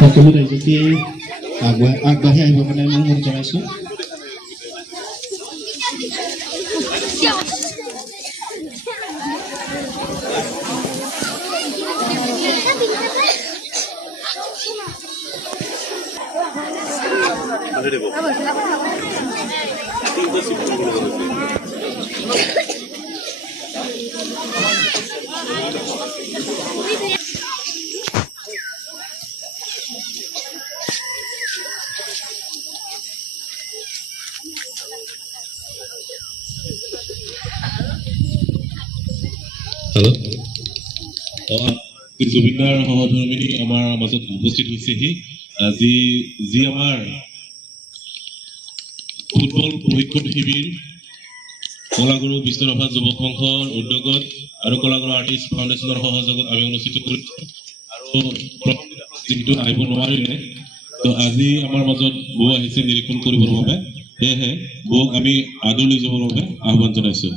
সকলো ৰাইজকে আগবাঢ়ি আহিব কাৰণে মই অনুৰোধ জনাইছোঁ। Halo, জুবিনদাৰ সহধৰ্মিনী আমাৰ মাজত উপস্থিত হৈছেহি। যি আমাৰ ফুটবল প্ৰশিক্ষণ শিবিৰ কলাগুৰু বিষ্ণুৰাভা যুৱ সংঘৰ উদ্যোগত আৰু কলাগুৰু আৰ্টিষ্ট ফাউণ্ডেশ্যনৰ সহযোগত আমি অনুষ্ঠিত কৰিছোঁ। আৰু যিহেতু আহিব নোৱাৰিলে, তো আজি আমাৰ মাজত বৌ আহিছে নিৰীক্ষণ কৰিবৰ বাবে, সেয়েহে বৌক আমি আদৰণি জনাবৰ বাবে আহ্বান জনাইছোঁ।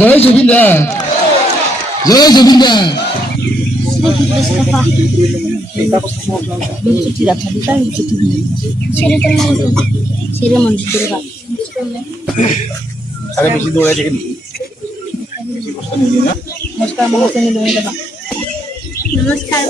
জয় জুবিন দা, জয় জুবিন দা। Namaskar.